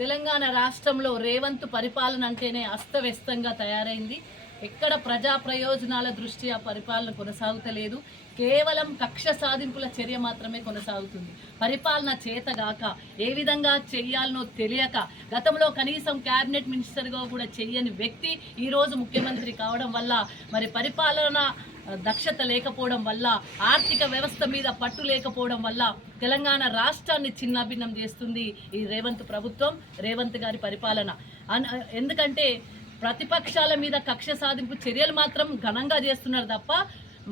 తెలంగాణ రాష్ట్రంలో రేవంత్ పరిపాలన అంటేనే అస్తవ్యస్తంగా తయారైంది. ఎక్కడ ప్రజా ప్రయోజనాల దృష్ట్యా పరిపాలన కొనసాగుతలేదు. కేవలం కక్ష సాధింపుల చర్య మాత్రమే కొనసాగుతుంది. పరిపాలన చేతగాక ఏ విధంగా చెయ్యాలనో తెలియక గతంలో కనీసం క్యాబినెట్ మినిస్టర్గా కూడా చెయ్యని వ్యక్తి ఈరోజు ముఖ్యమంత్రి కావడం వల్ల మరి పరిపాలన దక్షత లేకపోవడం వల్ల ఆర్థిక వ్యవస్థ మీద పట్టు లేకపోవడం వల్ల తెలంగాణ రాష్ట్రాన్ని చిన్నాభిన్నం చేస్తుంది ఈ రేవంత్ ప్రభుత్వం, రేవంత్ గారి పరిపాలన. ఎందుకంటే ప్రతిపక్షాల మీద కక్ష సాధింపు చర్యలు మాత్రం ఘనంగా చేస్తున్నారు తప్ప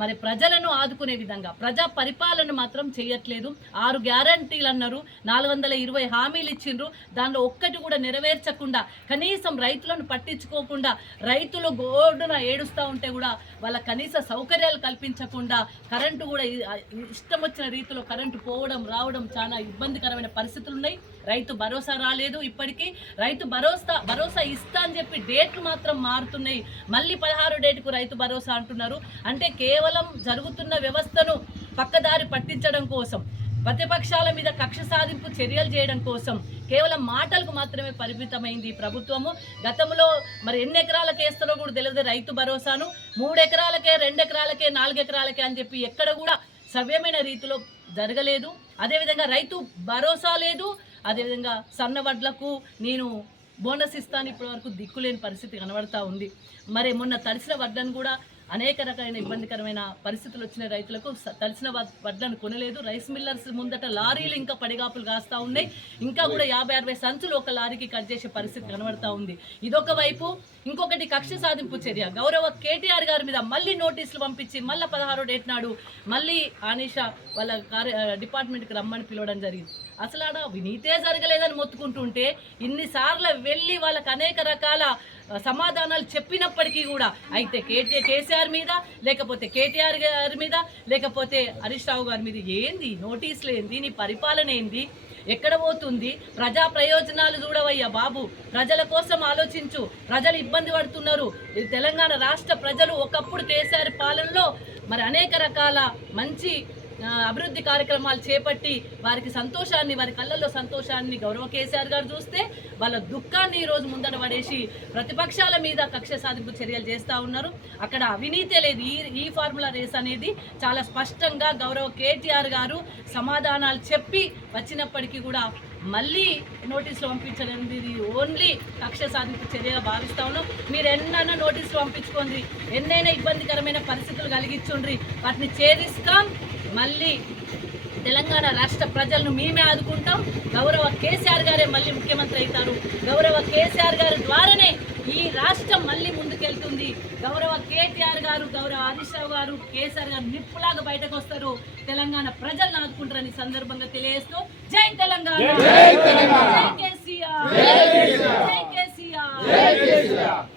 మరి ప్రజలను ఆదుకునే విధంగా ప్రజా పరిపాలన మాత్రం చేయట్లేదు. 6 గ్యారంటీలు అన్నారు, 420 హామీలు ఇచ్చిండ్రు. దానిలో ఒక్కటి కూడా నెరవేర్చకుండా కనీసం రైతులను పట్టించుకోకుండా రైతులు గోడున ఏడుస్తూ ఉంటే కూడా వాళ్ళ కనీస సౌకర్యాలు కల్పించకుండా కరెంటు కూడా ఇష్టం వచ్చిన రీతిలో కరెంటు పోవడం రావడం చాలా ఇబ్బందికరమైన పరిస్థితులు ఉన్నాయి. రైతు భరోసా రాలేదు. ఇప్పటికీ రైతు భరోసా ఇస్తా అని చెప్పి డేట్లు మాత్రం మారుతున్నాయి. మళ్ళీ 16 డేట్కు రైతు భరోసా అంటున్నారు. అంటే కేవలం జరుగుతున్న వ్యవస్థను పక్కదారి పట్టించడం కోసం, ప్రతిపక్షాల మీద కక్ష సాధింపు చర్యలు చేయడం కోసం కేవలం మాటలకు మాత్రమే పరిమితమైంది ప్రభుత్వము. గతంలో మరి ఎన్ని ఎకరాలకు వేస్తారో కూడా తెలియదు రైతు భరోసాను. 3 ఎకరాలకే, 2 ఎకరాలకే, 4 ఎకరాలకే అని చెప్పి ఎక్కడ కూడా సవ్యమైన రీతిలో జరగలేదు. అదేవిధంగా రైతు భరోసా లేదు. అదేవిధంగా సన్న వడ్లకు నేను బోనస్ ఇస్తాను ఇప్పటి వరకు దిక్కులేని పరిస్థితి కనబడతా ఉంది. మరి మొన్న తడిసిన వడ్లను కూడా అనేక రకాలైన ఇబ్బందికరమైన పరిస్థితులు వచ్చిన రైతులకు తడిసిన వడ్లను కొనలేదు. రైస్ మిల్లర్స్ ముందట లారీలు ఇంకా పడిగాపులు కాస్తూ ఉన్నాయి. ఇంకా కూడా 50-60 సంచులు ఒక లారీకి కట్ చేసే పరిస్థితి కనబడతా ఉంది. ఇదొక వైపు. ఇంకొకటి కక్ష సాధింపు చర్య. గౌరవ కేటీఆర్ గారి మీద మళ్ళీ నోటీసులు పంపించి మళ్ళీ 16 డేట్ నాడు మళ్ళీ ఆనిషా వాళ్ళ డిపార్ట్మెంట్కి రమ్మని పిలవడం జరిగింది. అసలు ఆడ వినీతే జరగలేదని మొత్తుకుంటుంటే ఇన్నిసార్లు వెళ్ళి వాళ్ళకి అనేక రకాల సమాధానాలు చెప్పినప్పటికీ కూడా అయితే కేసీఆర్ మీద, లేకపోతే కేటీఆర్ గారి మీద, లేకపోతే హరీష్ రావు గారి మీద ఏంది నోటీసులు, ఏంది నీ పరిపాలన, ఏంది ఎక్కడ పోతుంది? ప్రజా ప్రయోజనాలు చూడవయ్యా బాబు, ప్రజల కోసం ఆలోచించు. ప్రజలు ఇబ్బంది పడుతున్నారు. తెలంగాణ రాష్ట్ర ప్రజలు ఒకప్పుడు కేసీఆర్ పాలనలో మరి అనేక రకాల మంచి అభివృద్ధి కార్యక్రమాలు చేపట్టి వారికి సంతోషాన్ని, వారి కళ్ళల్లో సంతోషాన్ని గౌరవ కేసీఆర్ గారు చూస్తే వాళ్ళ దుఃఖాన్ని ఈరోజు ముందర పడేసి ప్రతిపక్షాల మీద కక్ష సాధింపు చర్యలు చేస్తూ ఉన్నారు. అక్కడ అవినీతే లేదు. ఈ ఫార్ములా రేస్ అనేది చాలా స్పష్టంగా గౌరవ కేటీఆర్ గారు సమాధానాలు చెప్పి వచ్చినప్పటికీ కూడా మళ్ళీ నోటీసులు పంపించడం ఇది ఓన్లీ కక్ష సాధింపు చర్యగా భావిస్తా ఉన్నాం. మీరు ఎన్నైనా నోటీసులు పంపించుకోండి, ఎన్నైనా ఇబ్బందికరమైన పరిస్థితులు కలిగించుండ్రి, వాటిని ఛేదిస్తాం. మళ్ళీ తెలంగాణ రాష్ట్ర ప్రజలను మేమే ఆదుకుంటాం. గౌరవ కేసీఆర్ గారే మళ్ళీ ముఖ్యమంత్రి అవుతారు. గౌరవ కేసీఆర్ గారి ద్వారానే ఈ రాష్ట్రం మళ్ళీ ముందుకెళ్తుంది. గౌరవ కేటీఆర్ గారు, గౌరవ హరీష్ రావు గారు, కేసీఆర్ గారు నిప్పులాగా బయటకు వస్తారు. తెలంగాణ ప్రజలను ఆదుకుంటారని సందర్భంగా తెలియజేస్తూ జై తెలంగాణ, జై కేసీఆర్, జై కేసీఆర్.